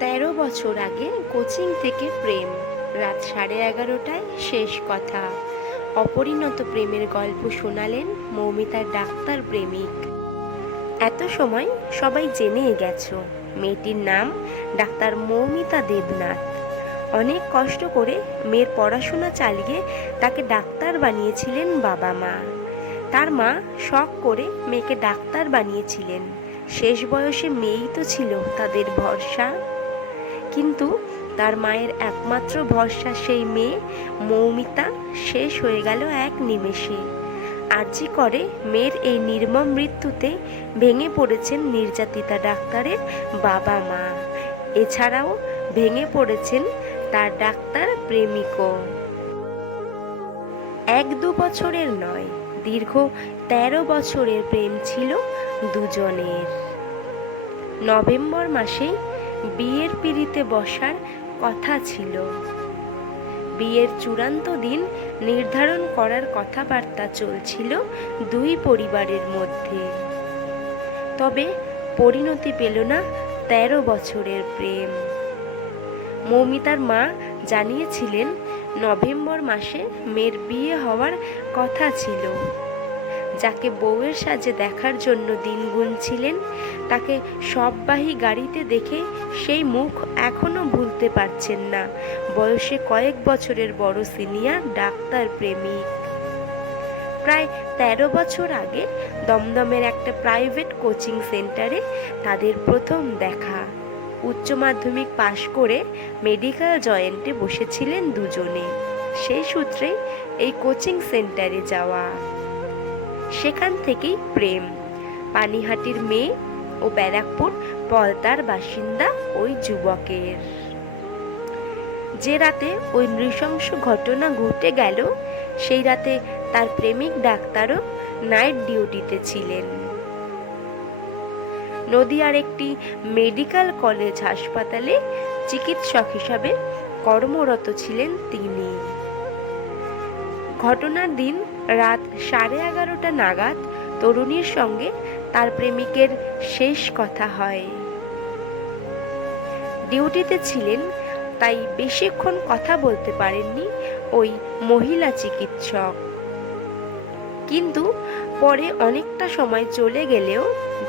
13 বছর আগে কোচিং থেকে প্রেম, রাত 11:30টায় শেষ কথা। অপরিণত প্রেমের গল্প শোনালেন মৌমিতার ডাক্তার প্রেমিক। এত সময় সবাই জেনে গেছো, মেয়েটির নাম ডাক্তার মৌমিতা দেবনাথ। অনেক কষ্ট করে মেয়ের পড়াশোনা চালিয়ে তাকে ডাক্তার বানিয়েছিলেন বাবা মা। তার মা শখ করে মেয়েকে ডাক্তার বানিয়েছিলেন। শেষ বয়সে মেয়েই তো ছিল তাদের ভরসা। কিন্তু তার মায়ের একমাত্র ভরসা সেই মেয়ে মৌমিতা শেষ হয়ে গেল এক নিমেষে। আরজি করে মেয়ের এই নির্মম মৃত্যুতে ভেঙে পড়েছেন নির্যাতিতা ডাক্তারের বাবা মা। এছাড়াও ভেঙে পড়েছেন তার ডাক্তার প্রেমিকও। 1-2 বছরের নয়, দীর্ঘ 13 বছরের প্রেম ছিল দুজনের। নভেম্বর মাসে বিয়ের পিঁড়িতে বসার কথা ছিল। বিয়ের চূড়ান্ত দিন নির্ধারণ করার কথাবার্তা চলছিল দুই পরিবারের মধ্যে। তবে পরিণতি পেল না 13 বছরের প্রেম। মৌমিতার মা জানিয়েছিলেন নভেম্বর মাসে মেয়ের বিয়ে হওয়ার কথা ছিল। যাকে বউয়ের সাজে দেখার জন্য দিন গুনছিলেন, তাকে সববাহী গাড়িতে দেখে সেই মুখ এখনো ভুলতে পারছেন না বয়সে কয়েক বছরের বড় সিনিয়র ডাক্তার প্রেমিক। প্রায় 13 বছর আগে দমদমের একটা প্রাইভেট কোচিং সেন্টারে তাদের প্রথম দেখা। উচ্চ মাধ্যমিক পাশ করে মেডিকেল জয়েন্টে বসেছিলেন দুজনে। সেই সূত্রে এই কোচিং সেন্টারে যাওয়া। সেখান থেকেই প্রেম। পানিহাটির মেয়ে ও ব্যারাকপুর পলতার বাসিন্দা ওই যুবকের। যে রাতে ওই নৃশংস ঘটনা ঘটে গেল, সেই রাতে তার প্রেমিক ডাক্তারও নাইট ডিউটিতে ছিলেন। নদিয়ার একটি মেডিকেল কলেজ হাসপাতালে চিকিৎসক হিসাবে কর্মরত ছিলেন তিনি। ঘটনার দিন রাত 11:30 নাগাদ তরুণীর সঙ্গে তার প্রেমিকের শেষ কথা হয়। ডিউটিতে ছিলেন, তাই বেশিক্ষণ কথা বলতে পারেননি ওই মহিলা চিকিৎসক। কিন্তু পরে অনেকটা সময় চলে গেলেও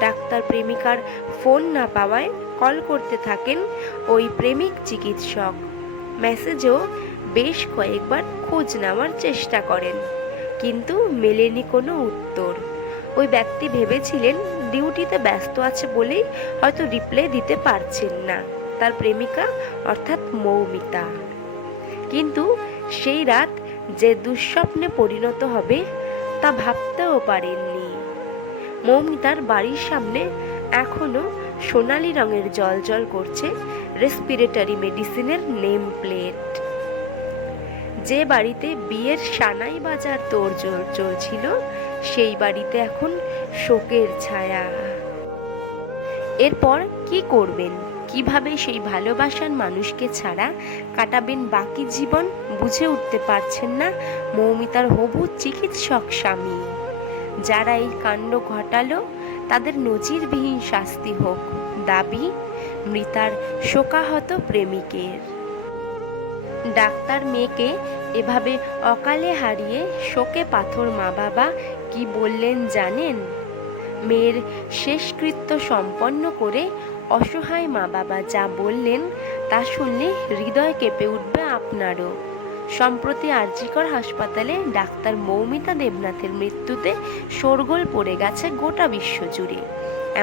ডাক্তার প্রেমিকার ফোন না পাওয়ায় কল করতে থাকেন ওই প্রেমিক চিকিৎসক। মেসেজেও বেশ কয়েকবার খোঁজ নেওয়ার চেষ্টা করেন, কিন্তু মেলেনি কোনো উত্তর। ওই ব্যক্তি ভেবেছিলেন ডিউটিতে ব্যস্ত আছে বলেই হয়তো রিপ্লাই দিতে পারছেন না তার প্রেমিকা অর্থাৎ মৌমিতা। কিন্তু সেই রাত যে দুঃস্বপ্নে পরিণত হবে তা ভাবতেও পারেননি। মৌমিতার বাড়ির সামনে এখনো সোনালি রঙের জ্বলজ্বল করছে রেসপিরেটরি মেডিসিনের নেম প্লেট। যে বাড়িতে বিয়ের সানাই বাজার তোড়জোড় চলছিল, সেই বাড়িতে এখন শোকের ছায়া। এরপর কি করবেন, কিভাবে সেই ভালোবাসার মানুষকে ছাড়া কাটাবেন বাকি জীবন বুঝে উঠতে পারছেন না মৌমিতার হবু চিকিৎসক স্বামী। যারা এই কাণ্ড ঘটালো তাদের নজিরবিহীন শাস্তি হোক, দাবি মৃতার শোকাহত প্রেমিকের। ডাক্তার মেয়েকে এভাবে অকালে হারিয়ে শোকে পাথর মা বাবা কি বললেন জানেন? মেয়ের শেষকৃত্য সম্পন্ন করে অসহায় মা বাবা যা বললেন তা শুনলে হৃদয় কেঁপে উঠবে আপনারও। সম্প্রতি আরজিকর হাসপাতালে ডাক্তার মৌমিতা দেবনাথের মৃত্যুতে শোরগোল পড়ে গেছে গোটা বিশ্বজুড়ে।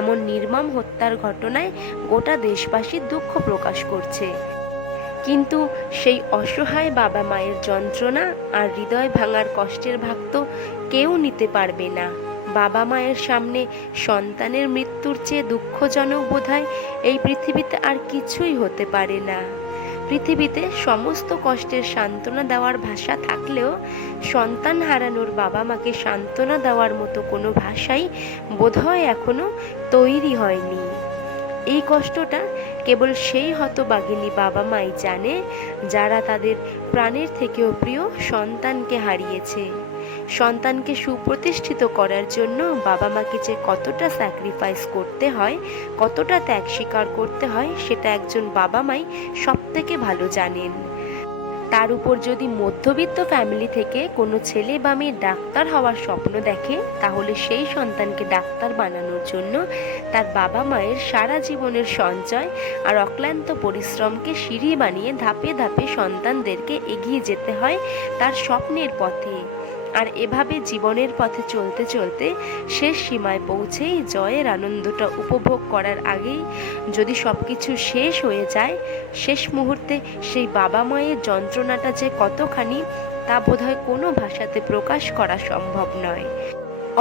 এমন নির্মম হত্যার ঘটনায় গোটা দেশবাসী দুঃখ প্রকাশ করছে। কিন্তু সেই অসহায় বাবা মায়ের যন্ত্রণা আর হৃদয় ভাঙার কষ্টের ভাগ তো কেউ নিতে পারবে না। বাবা মায়ের সামনে সন্তানের মৃত্যুর চেয়ে দুঃখজনক বোধহয় এই পৃথিবীতে আর কিছুই হতে পারে না। পৃথিবীতে সমস্ত কষ্টের সান্ত্বনা দেওয়ার ভাষা থাকলেও সন্তান হারানোর বাবা মাকে সান্ত্বনা দেওয়ার মতো কোনো ভাষাই বোধহয় এখনো তৈরি হয়নি। এই কষ্টটা কেবল সেই হতভাগিনী বাবা মাই জানে যারা তাদের প্রাণের থেকেও প্রিয় সন্তানকে হারিয়েছে। সন্তানকে সুপ্রতিষ্ঠিত করার জন্য বাবা মাকে যে কতটা স্যাক্রিফাইস করতে হয়, কতটা ত্যাগ স্বীকার করতে হয়, সেটা একজন বাবা মাই সব থেকে ভালো জানেন। তার উপর যদি মধ্যবিত্ত ফ্যামিলি থেকে কোনো ছেলে বা মেয়ে ডাক্তার হওয়ার স্বপ্ন দেখে, তাহলে সেই সন্তানকে ডাক্তার বানানোর জন্য তার বাবা মায়ের সারা জীবনের সঞ্চয় আর অক্লান্ত পরিশ্রমকে সিঁড়ি বানিয়ে ধাপে ধাপে সন্তানদেরকে এগিয়ে যেতে হয় তার স্বপ্নের পথে। আর এভাবে জীবনের পথে চলতে চলতে শেষ সীমায় পৌঁছেই জয়ের আনন্দটা উপভোগ করার আগেই যদি সব কিছু শেষ হয়ে যায়, শেষ মুহূর্তে সেই বাবা মায়ের যন্ত্রণাটা যে কতখানি, তা বোধহয় কোনো ভাষাতে প্রকাশ করা সম্ভব নয়।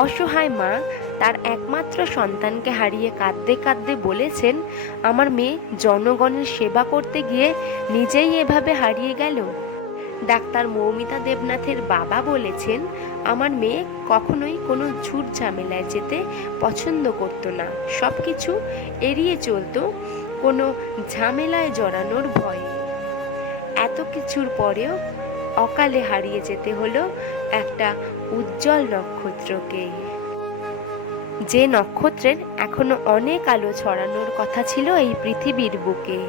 অসহায় মা তার একমাত্র সন্তানকে হারিয়ে কাঁদতে কাঁদতে বলেছেন, আমার মেয়ে জনগণের সেবা করতে গিয়ে নিজেই এভাবে হারিয়ে গেল। ডাক্তার মৌমিতা দেবনাথের বাবা বলেছেন, আমার মেয়ে কখনোই কোনো ঝুট ঝামেলায় যেতে পছন্দ করতো না, সব কিছু এড়িয়ে চলতো কোনো ঝামেলায় জড়ানোর ভয়ে। এত কিছুর পরেও অকালে হারিয়ে যেতে হলো একটা উজ্জ্বল নক্ষত্রকে, যে নক্ষত্রের এখনো অনেক আলো ছড়ানোর কথা ছিল এই পৃথিবীর বুকে।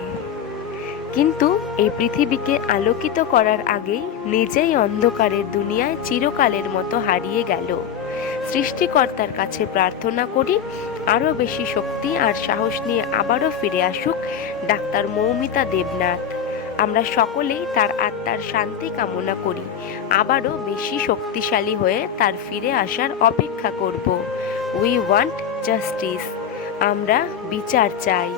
কিন্তু এই পৃথিবীকে আলোকিত করার আগেই নিজেই অন্ধকারের দুনিয়ায় চিরকালের মতো হারিয়ে গেল। সৃষ্টিকর্তার কাছে প্রার্থনা করি আরও বেশি শক্তি আর সাহস নিয়ে আবারও ফিরে আসুক ডাক্তার মৌমিতা দেবনাথ। আমরা সকলেই তার আত্মার শান্তি কামনা করি, আবারও বেশি শক্তিশালী হয়ে তার ফিরে আসার অপেক্ষা করব। উই ওয়ান্ট জাস্টিস, আমরা বিচার চাই।